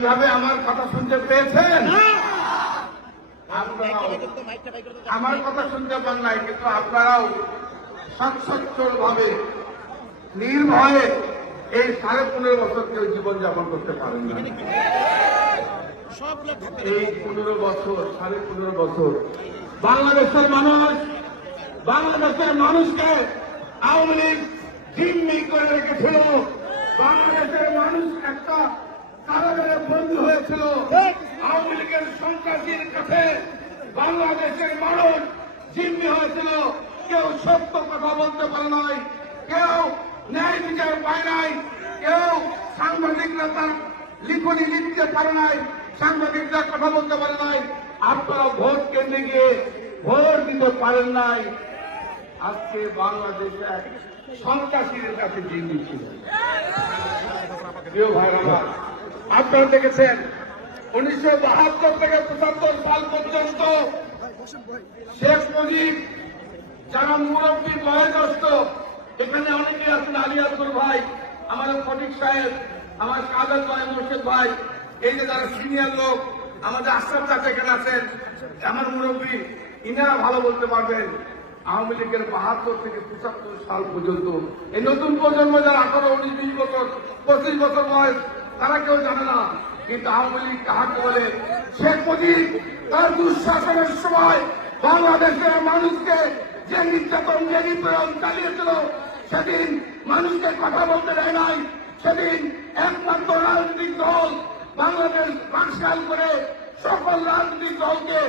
কীভাবে আমার কথা শুনতে পেয়েছেন? আমার কথা শুনতে পান নাই কিন্তু আপনারাও সচ্ছল ভাবে নির্ভয়ে এই সাড়ে পনেরো বছর কেউ জীবনযাপন করতে পারেন না। এই পনেরো বছর সাড়ে পনেরো বছর বাংলাদেশের মানুষ বাংলাদেশের মানুষকে আওয়ামী লীগ জিম্মি করে রেখেছিল। বাংলাদেশের মানুষ একটা কারাগারে বন্দী হয়েছিল। আওয়ামী লীগের সন্ত্রাসীর কাছে বাংলাদেশের মানুষ জিম্মি হয়েছিল। কেউ সত্য কথা বলতে পারে নাই কেউ ন্যায় বিচার পায় নাই কেউ সাংবাদিকরা তার লিখনি লিখতে পারে নাই সাংবাদিকরা কথা বলতে পারে নাই। আপনারা ভোট কেন্দ্রে গিয়ে ভোট দিতে পারেন নাই। আজকে বাংলাদেশে এক সন্ত্রাসীদের কাছে জিম্মি ছিল। প্রিয় ভাই আমার আপনারা দেখেছেন, উনিশশো বাহাত্তর থেকে পঁচাত্তর সাল পর্যন্ত শেখ মুজিব, যারা মুরব্বী, বয়োজ্যেষ্ঠ, এখানে অনেকে আছেন, আলী আব্দুল ভাই আমার ফটিক সাহেব, আমার কাদের ভাই মোর্শেদ ভাই, এই যে যারা সিনিয়র লোক, আমাদের আশরাফ চাচা এখানে আছেন, আমার মুরব্বী, ইনারা ভালো বলতে পারবেন, আওয়ামী লীগের বাহাত্তর থেকে পঁচাত্তর সাল পর্যন্ত, এই নতুন প্রজন্ম যারা আঠারো, উনিশ, বিশ বছর, পঁচিশ বছর বয়স তারা কেউ জানে না, কিন্তু আওয়ামী লীগ কাহাকে বলে? শেখ মুজিব তার দুঃশাসনের সময় বাংলাদেশের মানুষকে যে নির্যাতন, যে নিপীড়ন চালিয়েছিল, সেদিন মানুষকে কথা বলতে দেয় নাই। সেদিন একমাত্র রাজনৈতিক দল বাংলাদেশ বাকশাল করে সকল রাজনৈতিক দলকে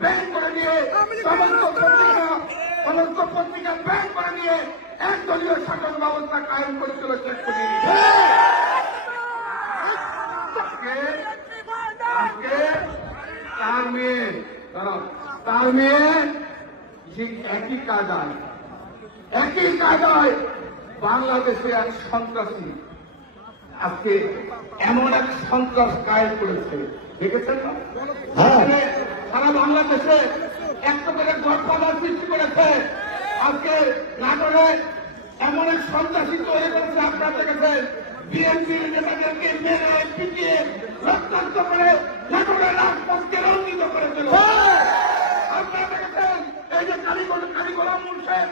ব্যান করে দিয়ে, সমস্ত পত্রিকা সমস্ত পত্রিকা ব্যান করে দিয়ে একদলীয় শাসন ব্যবস্থা কায়েম করেছিল শেখ মুজিব। আজকে আজকে তার মেয়ে তার মেয়ে ঠিক একই কায়দায় একই কায়দায় বাংলাদেশে এক সন্ত্রাসী আজকে এমন এক সন্ত্রাস কায়েম করেছে দেখেছেন সারা বাংলাদেশে একটা করে গডফাদার সৃষ্টি করেছে। আজকে নাটোরে এমন এক সন্ত্রাসী তৈরি করেছে আপনারা দেখেছেন। বিএনপির নেতাদেরকে মেরে পিটিয়ে রক্তাক্ত করে নাটোরের রাজপথকে রঞ্জিত করেছিল আপনারা দেখেছেন এই যে কালীগোলা কালীগোলা মুর্শেদ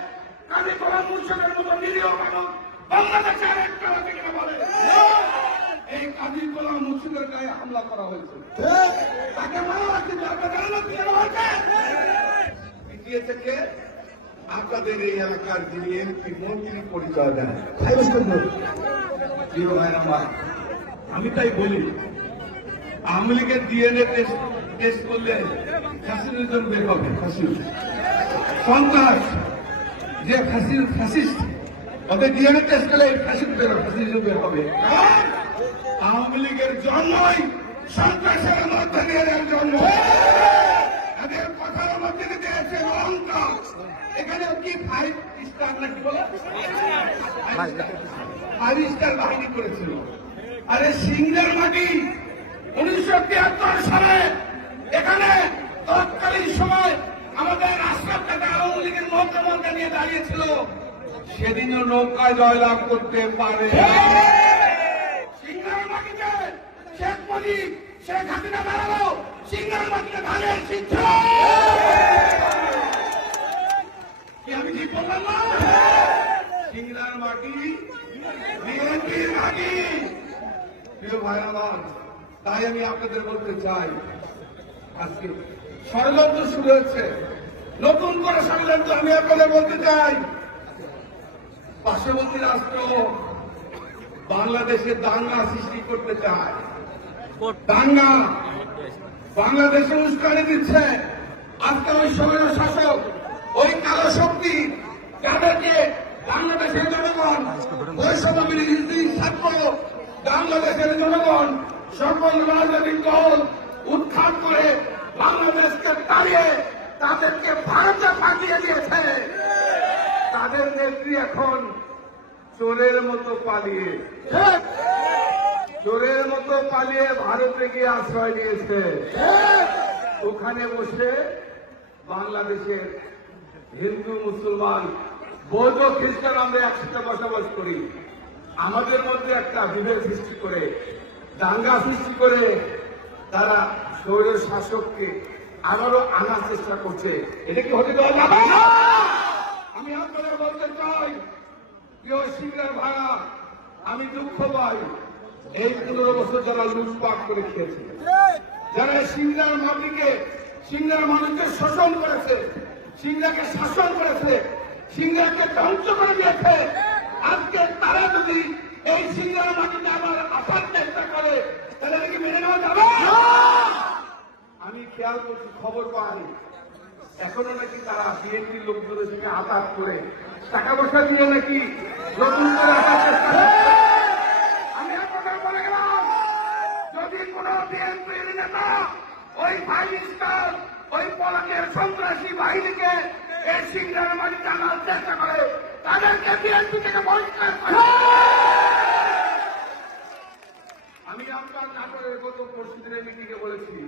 কালীগোলা মুর্শেদের মতো নিরীহ মানুষ একটা বলে? এই কালীগোলা মুর্শিদের গায়ে হামলা করা হয়েছে। তাকে থেকে আপনাদের এই এলাকার যিনি এমপি মন্ত্রী পরিচয় দেন। আমার আমি তাই বলি, আওয়ামী লীগের ডিএনএ টেস্ট টেস্ট করলে ফ্যাসিলিজম বের হবে সন্ত্রাস যে ফ্যাসিল ফ্যাসিস্ট ওদের ডিএনএ টেস্ট করলে ফ্যাসিল বের ফ্যাসিলিজম বের হবে। আওয়ামী লীগের জন্মই সন্ত্রাসের মধ্যে দিয়ে জন্ম এদের কথার মধ্যে দিয়েছে লঙ্কা। এখানে কি ফাইভ স্টার নাকি বলে? ফাইভ স্টার বাহিনী করেছিল। আরে সিংহের মাটি উনিশশো তিয়াত্তর সালে এখানে তৎকালীন সময় আমাদের কাকা আওয়ামী লীগের মন্ত্রমন্ত্রী নিয়ে দাঁড়িয়েছিল। সেদিনও নৌকায় জয়লাভ করতে পারে। আমি বললাম তাই আমি আপনাদের বলতে চাই, আজকে ষড়যন্ত্র শুরু হয়েছে। নতুন করে ষড়যন্ত্র আমি আপনাদের বলতে চাই, পার্শ্ববর্তী রাষ্ট্র বাংলাদেশে দাঙ্গা সৃষ্টি করতে চায়। দাঙ্গা বাংলাদেশে উস্কানি দিচ্ছে। আজকে ওই সময় শাসক, ওই কালো শক্তি, যাদেরকে বাংলাদেশের জনগণ, বৈষম্য ছাত্র বাংলাদেশের জনগণ, সকল রাজনৈতিক দল উৎখাত করে বাংলাদেশকে তাড়িয়ে তাদেরকে ভারতে পাঠিয়ে দিয়েছে। তাদের নেত্রী এখন চোরের মতো পালিয়ে। চোরের মতো পালিয়ে ভারতে গিয়ে আশ্রয় নিয়েছে। ওখানে বসে বাংলাদেশের হিন্দু মুসলমান বৌদ্ধ খ্রিস্টান আমরা একসাথে বসবাস করি। আমাদের মধ্যে একটা বিভেদ সৃষ্টি করে দাঙ্গা সৃষ্টি করে তারা শহরের শাসককে আবারও আনার চেষ্টা করছে। এটা কি হতে দেওয়া যাবে আমি আপনাদের বলতে চাই, প্রিয় সিংহার ভাড়া আমি দুঃখ পাই, এই পনেরো বছর যারা লুটপাট করে খেয়েছে, যারা সিংহার মাটিকে সিংহার মানুষকে শোষণ করেছে সিংহাকে শাসন করেছে সিংহাকে ধ্বংস করে দিয়েছে, আজকে তারা যদি এই সিংহার মাটিতে আবার আসার চেষ্টা করে, তাহলে কি মেনে নেওয়া যাবে? খেয়াল করছি খবর পাই এখনও নাকি তারা বিএনপির লোকজনের সঙ্গে আঘাত করে। টাকা পয়সা দিয়ে নাকি নতুন করে করছে। আমি যদি কোন বিএনপি নেতা ওই ফাইভ ওই সন্ত্রাসী বাহিনীকে এই টানার চেষ্টা করে, তাদেরকে বিএনপি থেকে বহিষ্কার করে। আমি আপনার নাটোরের গত পরশুদিনের মিটিংয়ে বলেছি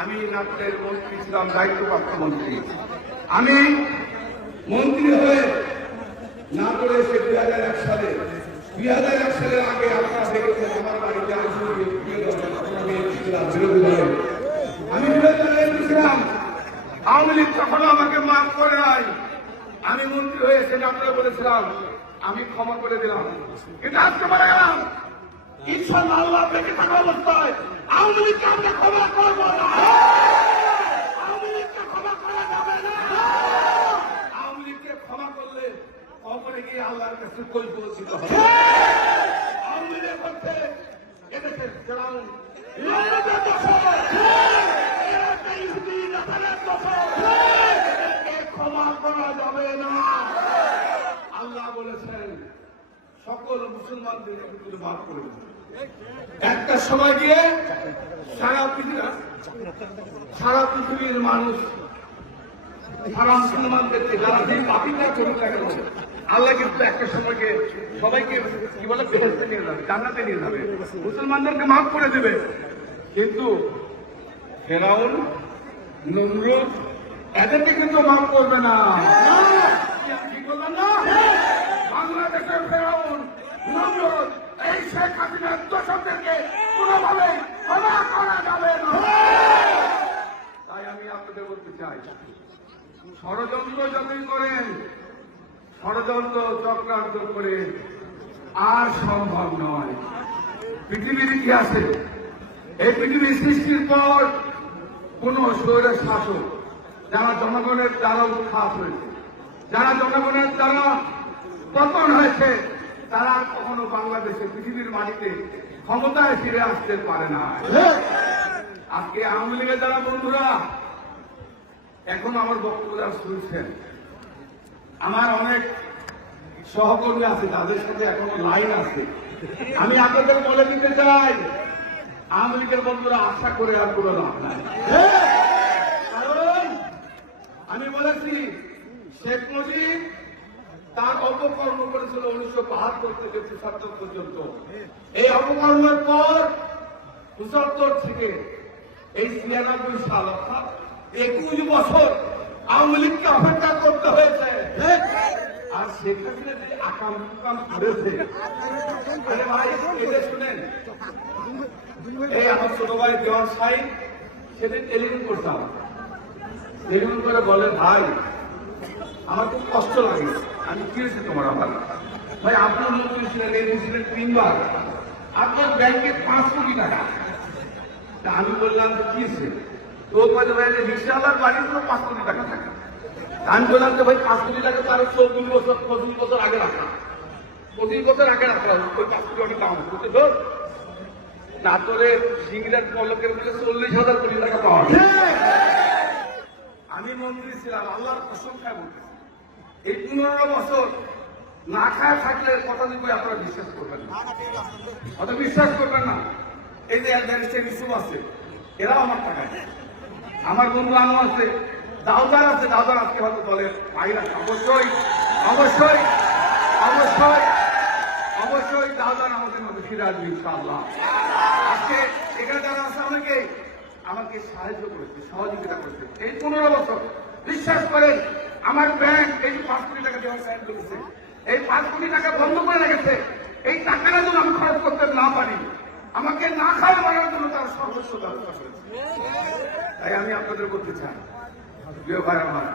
আমি নাটোরের মন্ত্রী ছিলাম, দায়িত্বপ্রাপ্ত মন্ত্রী। আমি মন্ত্রী হয়ে নাটোরে এসে দুই হাজার এক সালে দুই হাজার এক সালের আগে আপনারা দেখেছেন আমার বাড়িতে আমি ছিলাম। আওয়ামী লীগ তখনও আমাকে মাফ করে নাই। আমি মন্ত্রী হয়ে এসে নাটোরে বলেছিলাম, আমি ক্ষমা করে দিলাম। কিন্তু আজকে বলে গেলাম ঈশ্বর আল্লাহ বেঁচে থাকা অবস্থায় আওয়ামী লীগকে আমরা ক্ষমা করব ক্ষমা করা যাবে না। ক্ষমা করলে কবরে গিয়ে আল্লাহর কাছে কৈফিয়ত হবে। আওয়ামী ক্ষমা করা যাবে না। আল্লাহ বলেছেন, সকল মুসলমানদের মাফ করে দেবেন। একটা সময় দিয়ে সারা পৃথিবী সারা পৃথিবীর মানুষ সারা মুসলমানদেরকে যারা যে পাপিটা চলে গেল। আল্লাহ কিন্তু একটা সময়কে সবাইকে কি বলে নিয়ে যাবে, জান্নাতে নিয়ে যাবে। মুসলমানদেরকে মাফ করে দেবে। কিন্তু ফেরাউন, নমরুদ, এদেরকে কিন্তু মাফ করবে না। না? বাংলাদেশের ফেরাউন, নমরুদ। এই শেখ হাসিনার দোষকদেরকে কোনোভাবে ক্ষমা করা যাবে না। তাই আমি আপনাদের বলতে চাই, ষড়যন্ত্র যতই করেন, ষড়যন্ত্র চক্রান্ত করে আর সম্ভব নয়। পৃথিবীর ইতিহাসে, এই পৃথিবীর সৃষ্টির পর কোন শৈরের শাসক, যারা জনগণের দ্বারা উৎখাত হয়েছে, যারা জনগণের দ্বারা পতন হয়েছে তারা কখনো বাংলাদেশে পৃথিবীর মাটিতে ক্ষমতায় ফিরে আসতে পারে না। আজকে আওয়ামী লীগের যারা বন্ধুরা, এখন আমার বক্তব্য যারা শুনছেন, আমার অনেক সহকর্মী আছে, তাদের সাথে এখনও লাইন আছে। আমি আপনাদের বলে দিতে চাই, আওয়ামী লীগের বন্ধুরা আশা করে আর কোনো লাভ নাই। কারণ আমি বলেছি, শেখ মুজিব তার অপকর্ম করেছিল উনিশশো বাহাত্তর থেকে পঁচাত্তর পর্যন্ত। এই অপকর্মের পর পঁচাত্তর থেকে এই ছিয়ানব্বই সাল অর্থাৎ একুশ বছর আওয়ামী লীগকে অপেক্ষা করতে হয়েছে। আর শেখ হাসিনা যে আকাম কুকাম করেছে আরে ভাই এটা শুনেন। এই আমার ছোট ভাই দেওয়ার সাইড সেদিন টেলিফোন করতাম টেলিফোন করে বলে ভাই আমার খুব কষ্ট লাগে। আমি কি হয়েছে তোমার আমার? ভাই, আপনার মন্ত্রী ছিলেন এই ছিলেন তিনবার। আপনার ব্যাংকে পাঁচ কোটি টাকা। তা আমি বললাম কি হয়েছে? তো কয়ে ভাই রিক্সাওয়ালার বাড়ি পুরো পাঁচ কোটি টাকা থাকে। তা আমি বললাম যে ভাই, পাঁচ কোটি টাকা তার চব্বিশ বছর, পঁচিশ বছর আগে রাখা। পঁচিশ বছর আগে রাখা, ওই পাঁচ কোটি অনেক দাম। করতে ধর। নাটোরে সিংড়ার পলকের মধ্যে চল্লিশ হাজার কোটি টাকা পাওয়া আমি মন্ত্রী ছিলাম, আল্লাহর প্রশংসা বলতেছি। এই পনেরো বছর না খায় থাকলে কথা দিব, আপনারা বিশ্বাস করবেন না। অত বিশ্বাস করবেন না। এই যে এক জায়গায় ইসুফ আছে, এরাও আমার টাকা আমার বন্ধু আনো আছে, দাউদার আছে, দাউদার আজকে হয়তো দলের ভাইরা, অবশ্যই অবশ্যই অবশ্যই অবশ্যই দাউদার আমাদের মধ্যে ফিরে আসবে, ইনশাআল্লাহ। আজকে এখানে যারা আছে অনেকে আমাকে সাহায্য করেছে, সহযোগিতা করেছে। এই পনেরো বছর, বিশ্বাস করেন আমার ব্যাংক এই যে পাঁচ কোটি টাকা দেওয়ার সাইন করেছে এই পাঁচ কোটি টাকা বন্ধ করে রেখেছে এই টাকাটা যেন আমি খরচ করতে না পারি আমাকে না খাওয়া মারার জন্য তার সর্বোচ্চ ব্যবস্থা করেছে তাই আমি আপনাদের বলতে চাই প্রিয় ভাই আমার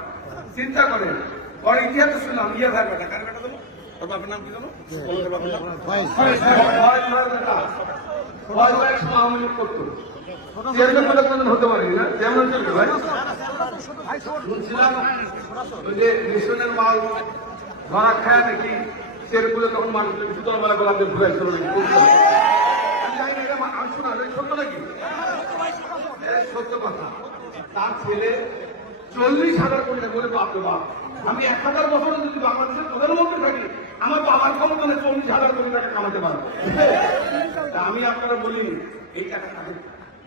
চিন্তা করেন পরে ইতিহাসে শুনলাম ইয়ে ভাই বেটা কার বেটা ওর বাপের নাম কি লীগ করতো চেয়ারম্যান পদে কোনদিন হতে পারেনি, না? চেয়ারম্যান ধরা খায় নাকি সেরগুলো তখন মানুষের সুতরাং বেলা বেলা দিয়ে ঘুরে চলে আমি শোনা সত্য সত্য কথা। তার ছেলে চল্লিশ হাজার কোটি টাকা বলে বাপ বাপ। আমি এক হাজার বছরে যদি বাংলাদেশের প্রধানমন্ত্রী থাকি, আমার বাবার ক্ষমতা চল্লিশ হাজার কোটি টাকা কামাতে পারব। আমি আপনারা বলি এই টাকা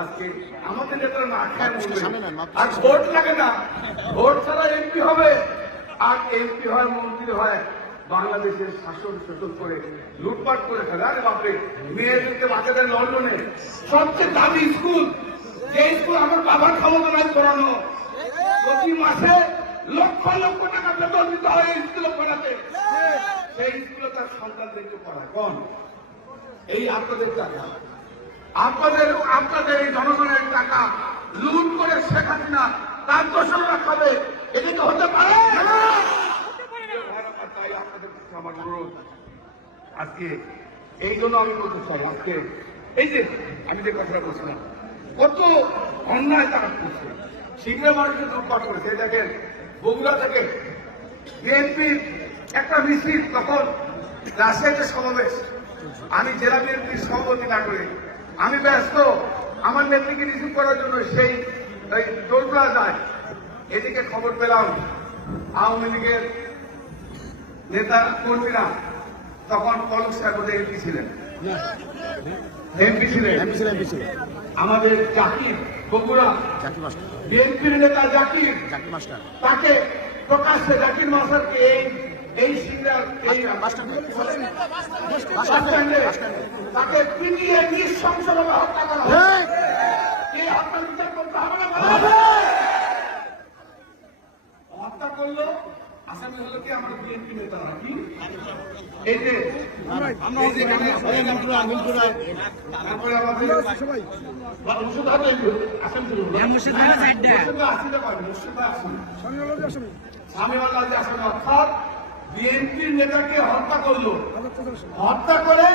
আজকে আমাদের নেতারা না খায় আর ভোট লাগে না। ভোট ছাড়া এমপি হবে। আর এমপি হয় মন্ত্রী হয় বাংলাদেশের শাসন শোষণ করে লুটপাট করে ফেলে। আরে বাপরে মেয়েদেরকে বাচ্চাদের লন্ডনে সবচেয়ে দামি স্কুল যে স্কুল আমার বাবার ক্ষমতা নাই করানো প্রতি মাসে লক্ষ লক্ষ টাকা বেতন দিতে হয় এই স্কুলে পড়াতে। সেই স্কুলে তার সন্তানদেরকে পড়ায়। কোন? এই আপনাদের টাকা আপনাদের আপনাদের এই জনগণের টাকা লুট করে শেখ হাসিনা তার দোষরা খাবে, এটা তো হতে পারে? তাই আপনাদের আজকে, এই জন্য আমি বলতে চাই, আজকে এই যে আমি যে কথাটা বলছিলাম, কত অন্যায় তারা করছে। শীঘ্র মানুষকে লুটপাট করেছে দেখেন, বগুড়া থেকে বিএনপির একটা মিছিল, তখন রাজশাহীতে সমাবেশ। আমি জেলা বিএনপির সভাপতি না করে আমি ব্যস্ত। আমার নেত্রীকে রিসিভ করার জন্য সেই ওই দোলপুরা যায়। এদিকে খবর পেলাম আওয়ামী লীগের নেতা কর্মীরা তখন পলক সাহেব এমপি ছিলেন। এমপি ছিলেন। আমাদের জাকির বগুড়া। বিএনপির নেতা জাকির। তাকে প্রকাশ্যে জাকির মাসারকে এই এই তাকে পিটিয়ে নৃশংসভাবে হত্যা করা হয় এই হত্যা বিচার করতে হবে না? হত্যা করল আসামি হলো কি আমার বিএনপি নেতা নাকি এই যে এই যে এখানে- তারপরে আমাদের মুর্শিদ হাতে আসামি ছিল মুর্শিদ যে আসামি অর্থাৎ বিএনপির নেতাকে হত্যা করল। হত্যা করে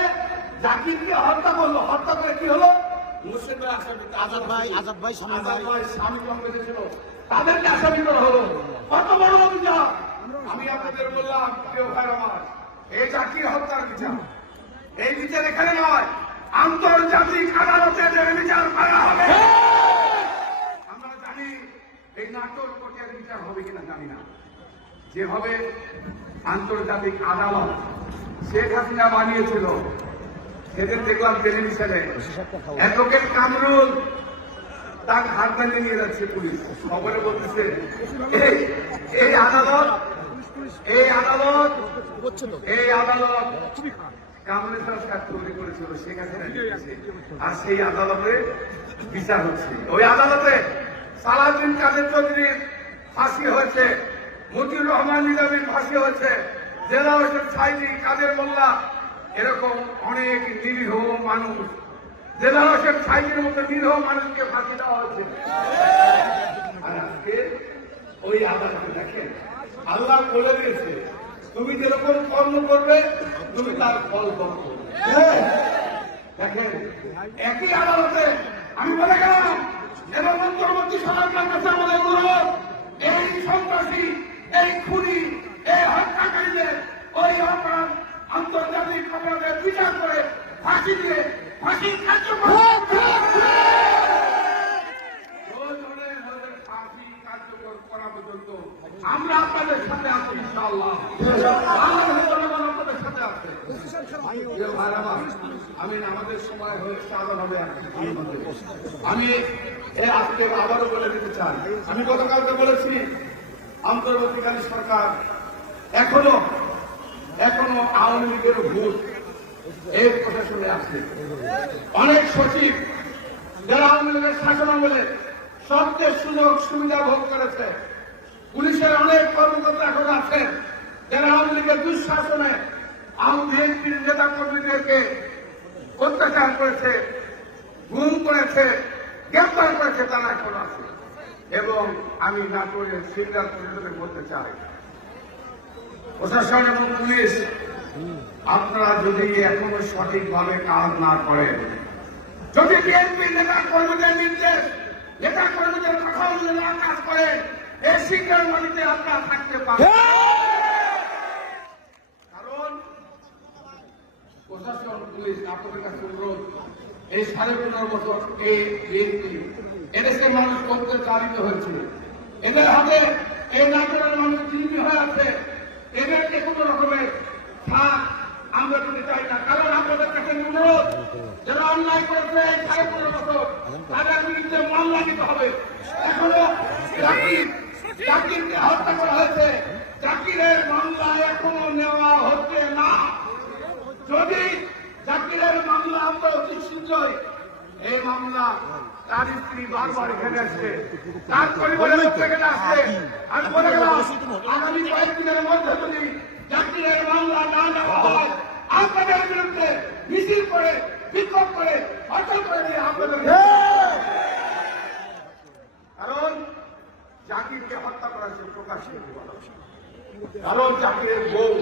জাকিরকে হত্যা করল। হত্যা করে কি হলো? ভাই আসামি আজাদ ভাই আজাদ ভাই সামনে আজাদ ভাই। স্বামী কংগ্রেসে ছিল। তাদেরকে আসামি করা হলো। কত বড় অভিযোগ আমি আপনাদের বললাম প্রিয় ভাই আমার এই জাকির হত্যার বিচার। এই বিচার এখানে নয় আন্তর্জাতিক আদালতে এর বিচার করা হবে। আমরা জানি এই নাটক বিচার হবে কিনা জানি না। যেভাবে আন্তর্জাতিক আদালত শেখ হাসিনা বানিয়েছিল, সেদিন দেখলাম টেলিভিশনে অ্যাডভোকেট কামরুল তার হাত নিয়ে যাচ্ছে পুলিশ। খবরে বলতেছে, এই আদালত এই আদালত এই আদালত। কামরুল সরকার তৈরি করেছিল, শেখ হাসিনা। আর সেই আদালতে বিচার হচ্ছে। ওই আদালতে সালাদিন কাদের চৌধুরীর ফাঁসি হয়েছে। মতিউর রহমান নিজামীর ফাঁসি হয়েছে জেলা হোসেন সাইদি কাদের মোল্লা? এরকম অনেক নিরীহ মানুষ। জেলা হোসেন সাইদির মতো নিরীহ মানুষকে ফাঁসি দেওয়া হয়েছে। ওই আদালতে দেখেন, আল্লাহ বলে দিয়েছে, তুমি যেরকম কর্ম করবে, তুমি তার ফল করবে। দেখেন, একই আদালতে আমি বলে গেলাম, এবং অন্তর্বর্তী সরকার কাছে আমাদের অনুরোধ, এই সন্ত্রাসী এই খুনি এই হত্যাকারীদের ওই অপরাধ আন্তর্জাতিক অপরাধের বিচার করে ফাঁসি দিয়ে ফাঁসি আমরা আপনাদের সাথে আছি ইনশাআল্লাহ। আমি আমাদের সময় হয়েছে আদান হবে আমি আজকে আবারও বলে দিতে চাই। আমি গতকালকে বলেছি অন্তর্বর্তীকালীন সরকার এখনও এখনও আওয়ামী লীগের ভূত এই প্রশাসনে আছে। অনেক সচিব যারা আওয়ামী লীগের শাসন আমলে সবচেয়ে সুযোগ সুবিধা ভোগ করেছে। পুলিশের অনেক কর্মকর্তা এখন আছেন যারা আওয়ামী লীগের দুঃশাসনে আওয়ামী নেতা কর্মীদেরকে অত্যাচার করেছে, গুম করেছে, গ্রেপ্তার করেছে, তারা এখন আছে। এবং আমি নাটোরের সিঙ্গার পরিষদে বলতে চাই। প্রশাসন এবং পুলিশ, আপনারা যদি এখনও সঠিকভাবে কাজ না করেন, যদি বিএনপি নেতা কর্মীদের নির্দেশ, নেতা কর্মীদের কথা অনুযায়ী না কাজ করেন এই শিক্ষার মাটিতে আপনারা থাকতে পারেন কারণ প্রশাসন, পুলিশ আপনাদের কাছে অনুরোধ, এই সাড়ে পনেরো বছর এই বিএনপি এদেশে মানুষ করতে চালিত হয়েছিল এদের হাতে এই নাটোরের মানুষ জিম্মি হয়ে আছে। এদেরকে কোনো রকমের ছাড় আমরা দিতে চাই না। কারণ আপনাদের কাছে অনুরোধ, যারা অন্যায় করেছে সাড়ে পনেরো বছর তাদের বিরুদ্ধে মামলা নিতে হবে। এখনও জাকির, জাকিরকে হত্যা করা হয়েছে। জাকিরের মামলা এখনও নেওয়া হচ্ছে না। যদি জাকিরের মামলা আমরা অতি শীঘ্রই এই মামলা তার স্ত্রী বারবার এখানে আসছে। তার পরিবারের লোক এখানে আসছে। আমি বলে গেলাম আগামী কয়েকদিনের মধ্যে যদি জাকিরের মামলা না নেওয়া হয় আপনাদের বিরুদ্ধে মিছিল করে বিক্ষোভ করে হরতাল করে দিয়ে আপনাদের কারণ জাকিরকে হত্যা করা হয়েছে প্রকাশ্যে কারণ জাকিরের বউ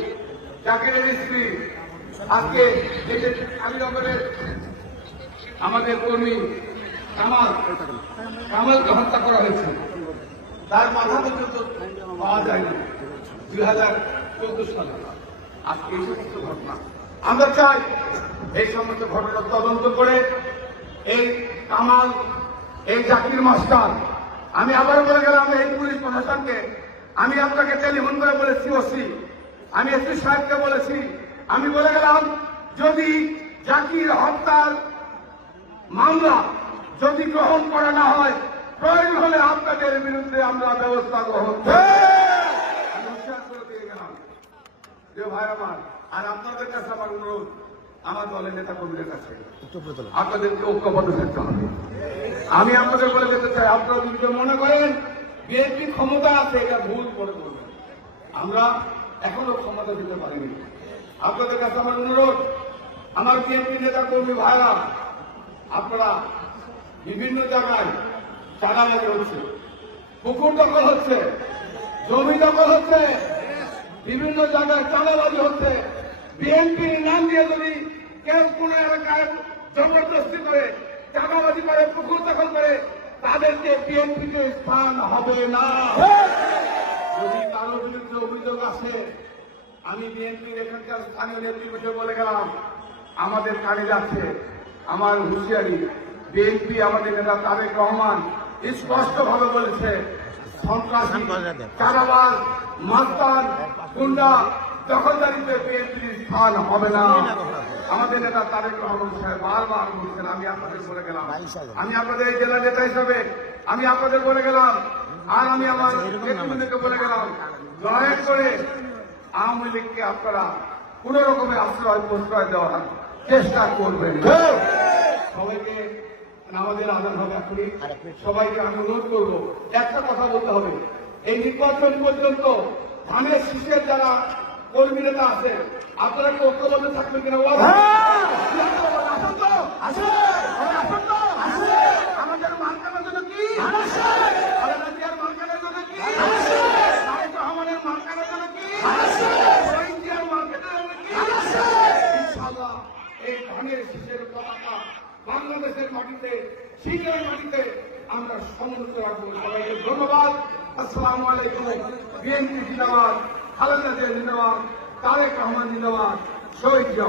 জাকিরের স্ত্রী আজকে দেশের আলীনগরের আমাদের কর্মী কামাল, কামালকে হত্যা করা হয়েছে। তার মাথা পর্যন্ত পাওয়া যায়নি দুই হাজার চোদ্দ সালে। আজকে এই সমস্ত ঘটনা। আমরা চাই এই সমস্ত ঘটনা তদন্ত করে এই কামাল, এই জাকির মাস্টার, আমি আবার বলে গেলাম এই পুলিশ প্রশাসনকে, আমি আপনাকে টেলিফোন করে বলেছি, ওসি, আমি এসপি সাহেবকে বলেছি, আমি বলে গেলাম, যদি জাকির হত্যার মামলা যদি গ্রহণ করা না হয় প্রয়োজন হলে আপনাদের বিরুদ্ধে আমরা ব্যবস্থা গ্রহণ করে যে ভাই আমার আর আপনাদের কাছে আমার অনুরোধ আমার দলের নেতা কর্মীদের কাছে। আপনাদেরকে ঐক্যবদ্ধ থাকতে হবে। আমি আপনাদের বলে যেতে চাই আপনারা যদি মনে করেন বিএনপি ক্ষমতা আছে এটা ভুল করে করবেন। আমরা এখনও ক্ষমতা দিতে পারিনি। আপনাদের কাছে আমার অনুরোধ আমার বিএনপি নেতা কর্মী ভাইরা আপনারা বিভিন্ন জায়গায় চাঁদাবাজি হচ্ছে, পুকুর দখল হচ্ছে, জমি দখল হচ্ছে, বিভিন্ন জায়গায় চাঁদাবাজি হচ্ছে। বিএনপির নাম দিয়ে যদি কেউ কোন এলাকায় জবরদস্তি করে, চাঁদাবাজি করে, পুকুর দখল করে, তাদেরকে বিএনপিতে স্থান হবে না। যদি কারও বিরুদ্ধে অভিযোগ আসে, আমি বিএনপির এখানকার স্থানীয় নেতৃত্বকে বলে গেলাম, আমাদের কানে যাচ্ছে আমার হুঁশিয়ারি, বিএনপি, আমাদের নেতা তারেক রহমান স্পষ্ট ভাবে বলেছে, সন্ত্রাসী কারাবাস মাস্তান গুন্ডা দখলদারিতে বিএনপির স্থান হবে না। আমাদের নেতা তারেক রহমান সাহেব বারবার বলছেন, আমি আপনাদের বলে গেলাম। আমি আপনাদের এই জেলা নেতা হিসাবে, আমি আপনাদের বলে গেলাম। আর আমি আমার নেতৃবৃন্দকে বলে গেলাম দয়া করে আওয়ামী লীগকে আপনারা কোন রকমের আশ্রয় প্রশ্রয় দেওয়ার চেষ্টা করবেন। সবাইকে আমাদের আদান হবে এখনই সবাইকে আমি অনুরোধ করব একটা কথা বলতে হবে। এই নির্বাচন পর্যন্ত ধানের শীষের যারা কর্মী নেতা আছে আপনারা কি ঐক্যবদ্ধ থাকবেন কিনা? বলো? আসুন। আসুন। আমাদের মার্কানোর জন্য কি খালেদা জিয়ার মার্কানোর জন্য কি তারেক রহমানের মার্কানোর জন্য কি শহীদ জিয়ার মার্কানোর জন্য কি ইনশাআল্লাহ এই ধানের শীষের পতাকা বাংলাদেশের মাটিতে সিরিয়ার মাটিতে আমরা সমুদ্র রাখব। সবাইকে ধন্যবাদ। আসসালামু আলাইকুম। বিএনপি জিন্দাবাদ, খালেদা জিয়া জিন্দাবাদ, তারেক রহমান জিন্দাবাদ, শহীদ জিয়া